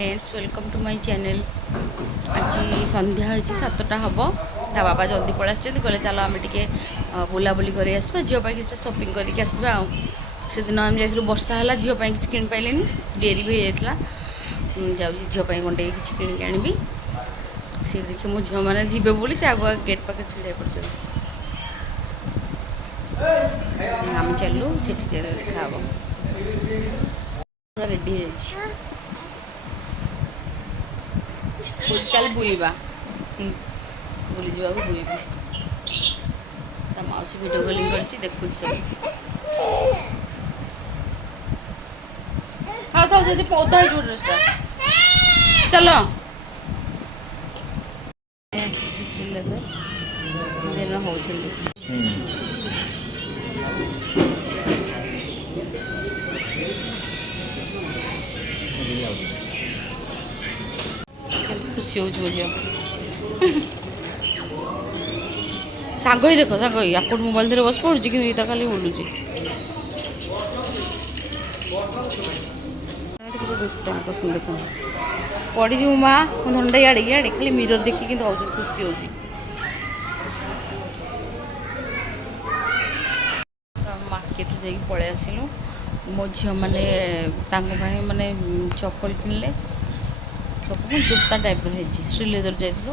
Friends welcome to my channel. आज संध्या हो 7टा हम ता बाबा जल्दी पलि आसछन्ति कहले चलो आम टे बुलाबुली कर झील कि सपिंग करके आसवा। से दिन आम जाइलु वर्षा है झील कि कि पारे डेरी भी हो जाता जाऊँगी झील गंडे कि किणिक आनी से देखिए मो झील मैंने जी बोली से आगुआ गेट पाखे छिड़ा पड़े आम चलू से देखा पूरा रेडी हो चल बुलवा बुली जा बुलवा ता मौसी वीडियो कॉलिंग कर देखु सब हाँ था जैसे पौधा है ड्रेसटा चलो हो खुशी हो सांग ही देख सांग ही आपको मोबाइल धरे बस पड़ुची कि इधर खाली बुलूँ देख पड़ी जो माँ धंडा इे इे खाली मिरर देखिए खुशी हो मार्केट जा पलि आसलु मो झील मैंने माने चप्पल किणले सब जूता टाइप श्रीलेदर जाइलु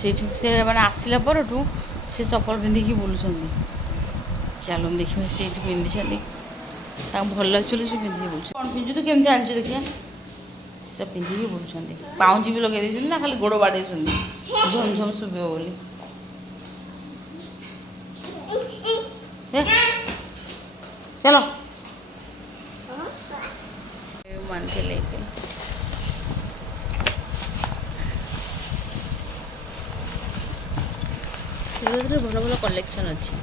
से मैंने आसला पर से चप्पल पिंधिकी बुलूँ चलो देखिए से पिंधि भल लगे से पिंधिकी बुलूँ कौन पिंधु तो केमती आनी देखिए से पिंधिकी बुलूँ पाउंजी भी लगे ना खाली गोड़ बाड़े झमझम शुभ बोली चलो मान के लेके भल भल कलेक्शन अच्छी